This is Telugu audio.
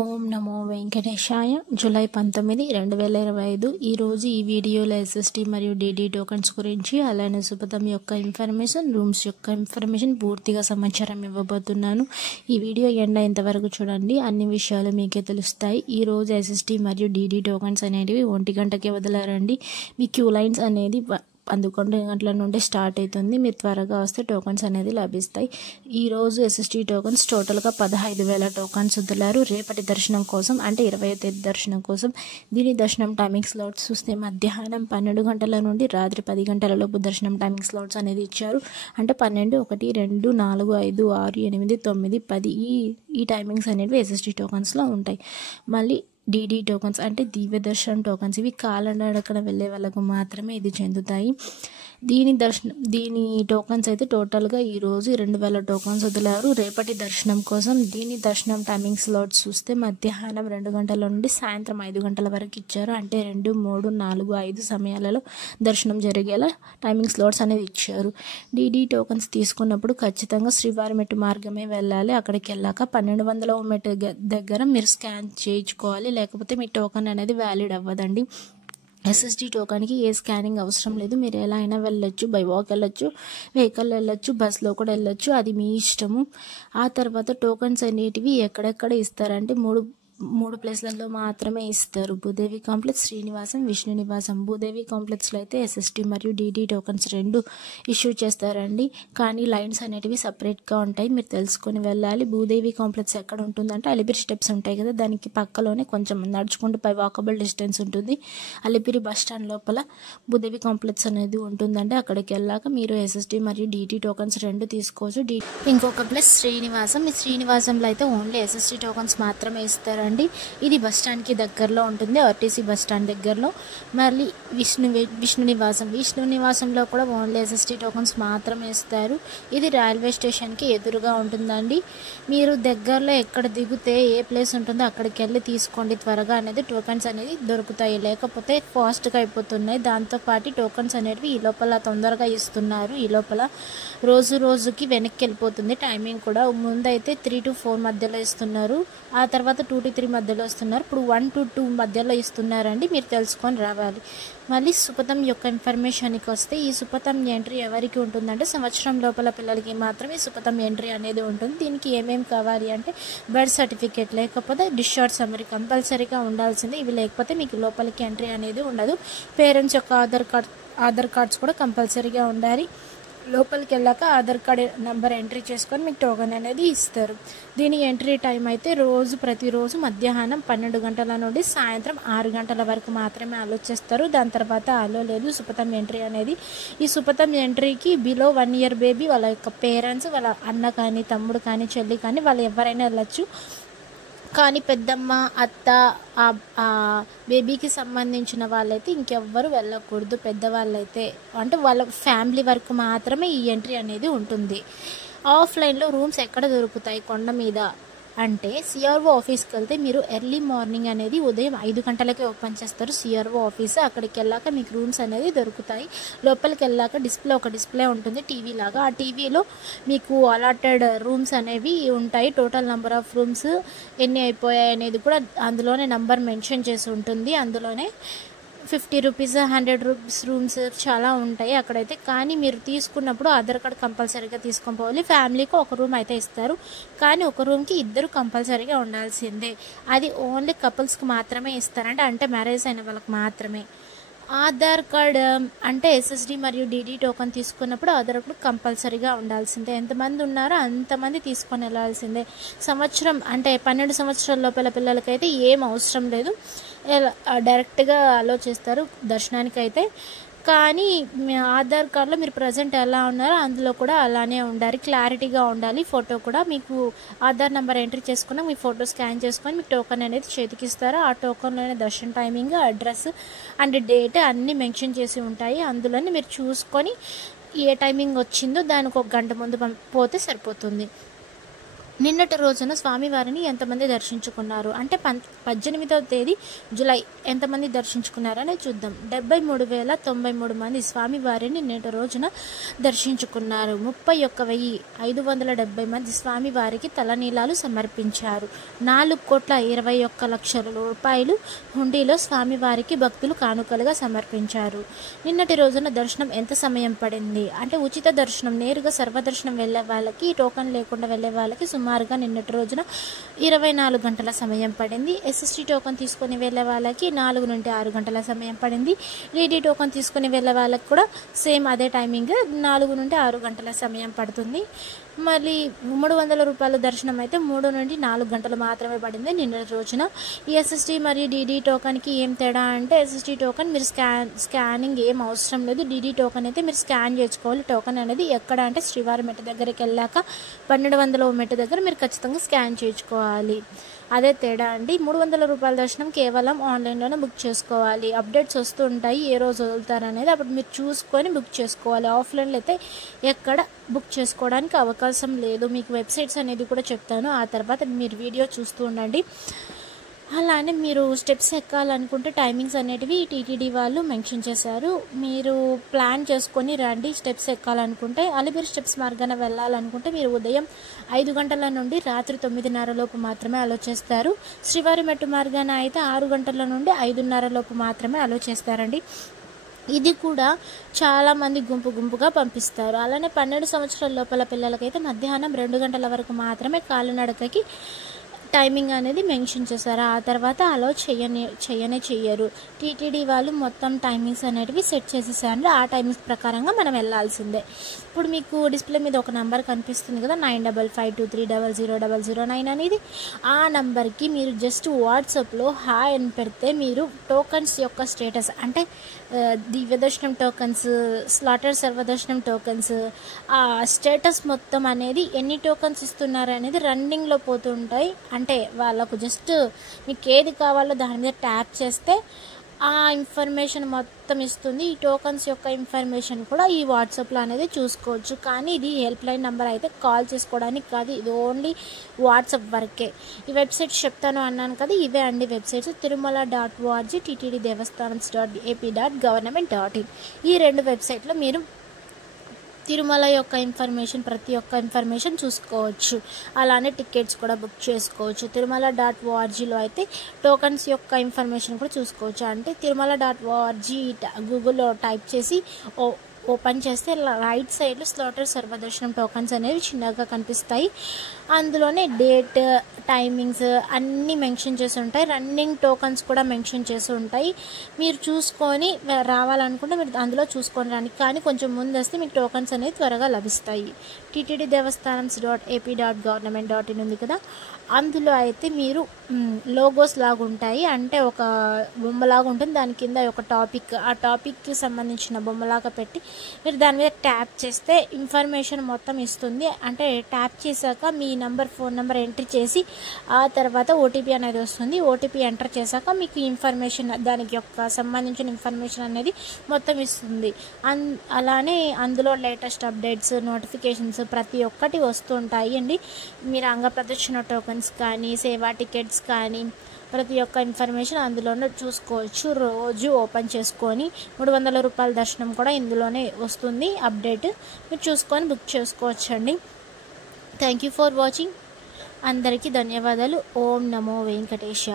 ఓం నమో వెంకటేశాయ. జూలై 19, 2025. ఈరోజు ఈ వీడియోలో ఎస్ఎస్టీ మరియు డిడి టోకన్స్ గురించి, అలానే సుపథం యొక్క ఇన్ఫర్మేషన్, రూమ్స్ యొక్క ఇన్ఫర్మేషన్, పూర్తిగా సమాచారం ఇవ్వబోతున్నాను. ఈ వీడియో ఎండ్ అయ్యేంతవరకు చూడండి, అన్ని విషయాలు మీకే తెలుస్తాయి. ఈరోజు ఎస్ఎస్టీ మరియు డిడి టోకన్స్ అనేటివి 1 గంటకే వదిలారండి. మీ క్యూ లైన్స్ అనేది 11 గంటల నుండి స్టార్ట్ అవుతుంది. మీరు త్వరగా వస్తే టోకన్స్ అనేది లభిస్తాయి. ఈరోజు ఎస్ఎస్టీ టోకన్స్ టోటల్గా 15,000 టోకన్స్ వదిలారు. రేపటి దర్శనం కోసం, అంటే 20వ తేదీ దర్శనం కోసం. దీని దర్శనం టైమింగ్ స్లాట్స్ చూస్తే మధ్యాహ్నం 12 గంటల నుండి రాత్రి 10 గంటల లోపు దర్శనం టైమింగ్ స్లాట్స్ అనేది ఇచ్చారు. అంటే 12, 1, 2, 4, 5, 6, 8, 9, 10 ఈ టైమింగ్స్ అనేవి ఎస్ఎస్టీ టోకన్స్లో ఉంటాయి. మళ్ళీ డిడి టోకన్స్ అంటే దివ్య దర్శనం టోకన్స్, ఇవి కాలినడకన వెళ్ళే వాళ్ళకు మాత్రమే ఇది చెందుతాయి. దీని టోకన్స్ అయితే టోటల్గా ఈరోజు 2,000 టోకన్స్ వదిలారు రేపటి దర్శనం కోసం. దీని దర్శనం టైమింగ్ స్లాట్స్ చూస్తే మధ్యాహ్నం 2 గంటల నుండి సాయంత్రం 5 గంటల వరకు ఇచ్చారు. అంటే 2, 3, 4, 5 సమయాలలో దర్శనం జరిగేలా టైమింగ్ స్లాట్స్ అనేది ఇచ్చారు. డిడి టోకన్స్ తీసుకున్నప్పుడు ఖచ్చితంగా శ్రీవారిమెట్టు మార్గమే వెళ్ళాలి. అక్కడికి వెళ్ళాక 1200వ మెట్టు దగ్గర మీరు స్కాన్ చేయించుకోవాలి, లేకపోతే మీ టోకన్ అనేది వ్యాలిడ్ అవ్వదండి. ఎస్ఎస్టీ టోకన్కి ఏ స్కానింగ్ అవసరం లేదు. మీరు ఎలా అయినా వెళ్ళొచ్చు, బై వాక్ వెళ్ళొచ్చు, వెహికల్ వెళ్ళొచ్చు, బస్లో కూడా వెళ్ళొచ్చు, అది మీ ఇష్టము. ఆ తర్వాత టోకన్స్ అనేటివి ఎక్కడెక్కడ ఇస్తారంటే మూడు ప్లేస్లలో మాత్రమే ఇస్తారు. భూదేవి కాంప్లెక్స్, శ్రీనివాసం, విష్ణు నివాసం. భూదేవి కాంప్లెక్స్లో అయితే ఎస్ఎస్టీ మరియు డిడి టోకన్స్ 2 ఇష్యూ చేస్తారండి. కానీ లైన్స్ అనేటివి సపరేట్గా ఉంటాయి, మీరు తెలుసుకొని వెళ్ళాలి. భూదేవి కాంప్లెక్స్ ఎక్కడ ఉంటుందంటే అలిపిరి స్టెప్స్ ఉంటాయి కదా, దానికి పక్కలోనే కొంచెం నడుచుకుంటూ పై వాకబుల్ డిస్టెన్స్ ఉంటుంది. అలిపిరి బస్ స్టాండ్ లోపల భూదేవి కాంప్లెక్స్ అనేది ఉంటుందంటే అక్కడికి వెళ్ళాక మీరు ఎస్ఎస్టీ మరియు డిడి టోకన్స్ 2 తీసుకోవచ్చు. ఇంకొక ప్లస్ శ్రీనివాసం. ఈ శ్రీనివాసంలో అయితే ఓన్లీ ఎస్ఎస్టీ టోకన్స్ మాత్రమే ఇస్తారండి. ఇది బస్ స్టాండ్కి దగ్గరలో ఉంటుంది, ఆర్టీసీ బస్ స్టాండ్ దగ్గరలో. మళ్ళీ విష్ణు నివాసంలో కూడా ఓన్లీ ఎస్ఎస్టీ టోకన్స్ మాత్రమే ఇస్తారు. ఇది రైల్వే స్టేషన్కి ఎదురుగా ఉంటుందండి. మీరు దగ్గరలో ఎక్కడ దిగితే ఏ ప్లేస్ ఉంటుందో అక్కడికి వెళ్ళి తీసుకోండి త్వరగా అనేది. టోకన్స్ అనేది దొరుకుతాయి, లేకపోతే ఫాస్ట్గా అయిపోతున్నాయి. దాంతోపాటు టోకన్స్ అనేవి ఈ లోపల తొందరగా ఇస్తున్నారు. ఈ లోపల రోజుకి వెనక్కి వెళ్ళిపోతుంది టైమింగ్ కూడా. ముందైతే 3 to 4 మధ్యలో ఇస్తున్నారు, ఆ తర్వాత 2 to 3 మధ్యలో ఇస్తున్నారు. ఇప్పుడు 1 to 2 మధ్యలో ఇస్తున్నారండి, మీరు తెలుసుకొని రావాలి. మళ్ళీ సుపథం యొక్క ఇన్ఫర్మేషన్కి వస్తే, ఈ సుపథం ఎంట్రీ ఎవరికి ఉంటుందంటే సంవత్సరం లోపల పిల్లలకి మాత్రమే సుపథం ఎంట్రీ అనేది ఉంటుంది. దీనికి ఏమేమి కావాలి అంటే బర్త్ సర్టిఫికేట్, లేకపోతే డిశ్చార్జ్ సమ్మరీ కంపల్సరీగా ఉండాల్సిందే. ఇవి లేకపోతే మీకు లోపలికి ఎంట్రీ అనేది ఉండదు. పేరెంట్స్ యొక్క ఆధార్ కార్డ్స్ కూడా కంపల్సరీగా ఉండాలి. లోపలికి వెళ్ళాక ఆధార్ కార్డ్ నెంబర్ ఎంట్రీ చేసుకొని మీకు టోకెన్ అనేది ఇస్తారు. దీని ఎంట్రీ టైం అయితే ప్రతిరోజు మధ్యాహ్నం 12 గంటల నుండి సాయంత్రం 6 గంటల వరకు మాత్రమే అలో చేస్తారు. దాని తర్వాత అలో లేదు సుపథం ఎంట్రీ అనేది. ఈ సుపథం ఎంట్రీకి బిలో 1 year బేబీ, వాళ్ళ యొక్క పేరెంట్స్, వాళ్ళ అన్న కానీ, తమ్ముడు కానీ, చెల్లి కానీ, వాళ్ళు ఎవరైనా వెళ్ళచ్చు. కానీ పెద్దమ్మ, అత్త, బేబీకి సంబంధించిన వాళ్ళైతే ఇంకెవ్వరు వెళ్ళకూడదు. పెద్దవాళ్ళైతే అంటే వాళ్ళ ఫ్యామిలీ వరకు మాత్రమే ఈ ఎంట్రీ అనేది ఉంటుంది. ఆఫ్లైన్లో రూమ్స్ ఎక్కడ దొరుకుతాయి కొండ మీద అంటే సిఆర్ఓ ఆఫీస్కి వెళ్తే మీరు ఎర్లీ మార్నింగ్ అనేది ఉదయం 5 గంటలకే ఓపెన్ చేస్తారు సిఆర్ఓ ఆఫీస్. అక్కడికి వెళ్ళాక మీకు రూమ్స్ అనేది దొరుకుతాయి. లోపలికి వెళ్ళాక ఒక డిస్ప్లే ఉంటుంది టీవీ లాగా. ఆ టీవీలో మీకు అలాటెడ్ రూమ్స్ అనేవి ఉంటాయి. టోటల్ నెంబర్ ఆఫ్ రూమ్స్ ఎన్ని అయిపోయాయి అనేది కూడా అందులోనే నంబర్ మెన్షన్ చేసి ఉంటుంది. అందులోనే 50 రూపీస్, 100 రూపీస్ రూమ్స్ చాలా ఉంటాయి అక్కడైతే. కానీ మీరు తీసుకున్నప్పుడు ఆధార్ కార్డ్ కంపల్సరీగా తీసుకొని పోవాలి. ఫ్యామిలీకి ఒక రూమ్ అయితే ఇస్తారు, కానీ ఒక రూమ్కి 2 కంపల్సరీగా ఉండాల్సిందే. అది ఓన్లీ కపుల్స్కి మాత్రమే ఇస్తారంటే, అంటే మ్యారేజ్ అయిన వాళ్ళకి మాత్రమే. ఆధార్ కార్డ్ అంటే ఎస్ఎస్డి మరియు డిడి టోకెన్ తీసుకున్నప్పుడు ఆధార్ కార్డు కంపల్సరీగా ఉండాల్సిందే. ఎంతమంది ఉన్నారో అంతమంది తీసుకొని వెళ్ళాల్సిందే. సంవత్సరం అంటే 12 సంవత్సరాల లోపల పిల్లలకైతే ఏం అవసరం లేదు, డైరెక్ట్గా అలో చేస్తారు దర్శనానికైతే. కానీ మీ ఆధార్ కార్డులో మీరు ప్రజెంట్ ఎలా ఉన్నారో అందులో కూడా అలానే ఉండాలి, క్లారిటీగా ఉండాలి. ఫోటో కూడా మీకు ఆధార్ నెంబర్ ఎంట్రీ చేసుకున్న మీ ఫోటో స్కాన్ చేసుకొని మీకు టోకెన్ అనేది చేతికి ఇస్తారు. ఆ టోకెన్లోనే దర్శన టైమింగ్, అడ్రస్ అండ్ డేట్ అన్నీ మెన్షన్ చేసి ఉంటాయి. అందులోనే మీరు చూసుకొని ఏ టైమింగ్ వచ్చిందో దానికి 1 గంట ముందు పోతే సరిపోతుంది. నిన్నటి రోజున స్వామివారిని ఎంతమంది దర్శించుకున్నారు అంటే 18వ తేదీ జూలై ఎంతమంది దర్శించుకున్నారని చూద్దాం. 73,093 మంది స్వామివారిని నిన్నటి రోజున దర్శించుకున్నారు. 31,570 మంది స్వామివారికి తలనీలాలు సమర్పించారు. 4,21,00,000 రూపాయలు హుండీలో స్వామివారికి భక్తులు కానుకలుగా సమర్పించారు. నిన్నటి రోజున దర్శనం ఎంత సమయం పడింది అంటే ఉచిత దర్శనం నేరుగా సర్వదర్శనం వెళ్ళే వాళ్ళకి, టోకన్ లేకుండా వెళ్ళే వాళ్ళకి సుమారుగా నిన్నటి రోజున 24 గంటల సమయం పడింది. ఎస్ఎస్టీ టోకన్ తీసుకొని వెళ్ళే వాళ్ళకి 4 నుండి 6 గంటల సమయం పడింది. డీడీ టోకన్ తీసుకొని వెళ్ళే వాళ్ళకి కూడా సేమ్ అదే టైమింగ్ 4 నుండి 6 గంటల సమయం పడుతుంది. మళ్ళీ 300 రూపాయల దర్శనం అయితే 3 నుండి 4 గంటలు మాత్రమే పడింది నిన్నటి రోజున. ఈ ఎస్ఎస్టీ మరియు డీడీ టోకన్కి ఏం తేడా అంటే ఎస్ఎస్టీ టోకన్ మీరు స్కానింగ్ ఏం అవసరం లేదు. డీడీ టోకన్ అయితే మీరు స్కాన్ చేసుకోవాలి. టోకన్ అనేది ఎక్కడ అంటే శ్రీవారి మెట్టు దగ్గరికి వెళ్ళాక 1200వ మెట్టు దగ్గర మీరు ఖచ్చితంగా స్కాన్ చేయించుకోవాలి. అదే తేడా అండి. 300 రూపాయల దర్శనం కేవలం ఆన్లైన్లోనే బుక్ చేసుకోవాలి. అప్డేట్స్ వస్తూ ఉంటాయి ఏ రోజు వదులుతారనేది, అప్పుడు మీరు చూసుకొని బుక్ చేసుకోవాలి. ఆఫ్లైన్లో అయితే ఎక్కడ బుక్ చేసుకోవడానికి అవకాశం లేదు. మీకు వెబ్సైట్స్ అనేది కూడా చెప్తాను, ఆ తర్వాత మీరు వీడియో చూస్తూ ఉండండి. అలానే మీరు స్టెప్స్ ఎక్కాలనుకుంటే టైమింగ్స్ అనేటివి టీటీడీ వాళ్ళు మెన్షన్ చేశారు. మీరు ప్లాన్ చేసుకొని రండి. స్టెప్స్ ఎక్కాలనుకుంటే అలిపిరి స్టెప్స్ మార్గాన వెళ్ళాలనుకుంటే మీరు ఉదయం 5 గంటల నుండి రాత్రి 9:30 లోపు మాత్రమే అలో చేస్తారు. శ్రీవారి మెట్టు మార్గాన అయితే 6 గంటల నుండి 5:30 లోపు మాత్రమే అలో చేస్తారండి. ఇది కూడా చాలామంది గుంపుగా పంపిస్తారు. అలానే 12 సంవత్సరాల లోపల పిల్లలకైతే మధ్యాహ్నం 2 గంటల వరకు మాత్రమే కాలినడకకి టైమింగ్ అనేది మెన్షన్ చేశారు. ఆ తర్వాత అలో చెయ్యరు. టీటీడీ వాళ్ళు మొత్తం టైమింగ్స్ అనేటివి సెట్ చేసేసారు. ఆ టైమింగ్స్ ప్రకారంగా మనం వెళ్ళాల్సిందే. ఇప్పుడు మీకు డిస్ప్లే మీద ఒక నెంబర్ కనిపిస్తుంది కదా, 9552300009 అనేది. ఆ నెంబర్కి మీరు జస్ట్ వాట్సాప్లో హాయ్ అని పెడితే మీరు టోకన్స్ యొక్క స్టేటస్ అంటే దివ్యదర్శనం టోకన్స్, స్లాటర్ సర్వదర్శనం టోకన్స్, ఆ స్టేటస్ మొత్తం అనేది ఎన్ని టోకన్స్ ఇస్తున్నారు అనేది రన్నింగ్లో పోతుంటాయి. అంటే వాళ్ళకు జస్ట్ మీకు ఏది కావాలో దాని మీద ట్యాప్ చేస్తే ఆ ఇన్ఫర్మేషన్ మొత్తం ఇస్తుంది. ఈ టోకన్స్ యొక్క ఇన్ఫర్మేషన్ కూడా ఈ వాట్సాప్లో అనేది చూసుకోవచ్చు. కానీ ఇది హెల్ప్ లైన్ నెంబర్ అయితే కాల్ చేసుకోవడానికి కాదు, ఇది ఓన్లీ వాట్సాప్ వరకే. ఈ వెబ్సైట్స్ చెప్తాను అన్నాను కదా, ఇవే అండి వెబ్సైట్స్. tirumala.org, ttddevasthanams.ap.government.in. ఈ 2 వెబ్సైట్లో మీరు తిరుమల యొక్క ఇన్ఫర్మేషన్, ప్రతి ఒక్క ఇన్ఫర్మేషన్ చూసుకోవచ్చు. అలానే టికెట్స్ కూడా బుక్ చేసుకోవచ్చు. tirumala.orgలో అయితే టోకన్స్ యొక్క ఇన్ఫర్మేషన్ కూడా చూసుకోవచ్చు. అంటే tirumala.org గూగుల్లో టైప్ చేసి ఓపెన్ చేస్తే రైట్ సైడ్లో స్లాటర్ సర్వదర్శనం టోకన్స్ అనేవి చిన్నగా కనిపిస్తాయి. అందులోనే డేట్, టైమింగ్స్ అన్నీ మెన్షన్ చేసి ఉంటాయి. రన్నింగ్ టోకన్స్ కూడా మెన్షన్ చేసి ఉంటాయి. మీరు చూసుకొని రావాలనుకుంటే మీరు అందులో చూసుకొని రండి. కానీ కొంచెం ముందు వస్తే మీకు టోకన్స్ అనేవి త్వరగా లభిస్తాయి. ttddevasthanams.ap.government.in ఉంది కదా, అందులో అయితే మీరు లోగోస్ లాగా ఉంటాయి. అంటే ఒక బొమ్మలాగా ఉంటుంది, దాని కింద ఒక టాపిక్, ఆ టాపిక్కి సంబంధించిన బొమ్మలాగా పెట్టి మీరు దాని మీద ట్యాప్ చేస్తే ఇన్ఫర్మేషన్ మొత్తం ఇస్తుంది. అంటే ట్యాప్ చేశాక మీ ఫోన్ నెంబర్ ఎంట్రీ చేసి ఆ తర్వాత ఓటీపీ అనేది వస్తుంది. ఓటీపీ ఎంటర్ చేశాక మీకు ఇన్ఫర్మేషన్, దానికి యొక్క సంబంధించిన ఇన్ఫర్మేషన్ అనేది మొత్తం ఇస్తుంది. అలానే అందులో లేటెస్ట్ అప్డేట్స్, నోటిఫికేషన్స్ ప్రతి ఒక్కటి వస్తుంటాయి అండి. మీరు అంగప్రదక్షిణ టోకన్స్ కానీ, సేవా టికెట్స్ కానీ ప్రతి ఒక్క ఇన్ఫర్మేషన్ అందులోనే చూసుకోవచ్చు. రోజు ఓపెన్ చేసుకొని 300 రూపాయల దర్శనం కూడా ఇందులోనే వస్తుంది అప్డేట్. మీరు చూసుకొని బుక్ చేసుకోవచ్చండి. Thank you for watching. అందరికీ ధన్యవాదాలు. ఓం నమో వెంకటేశాయ.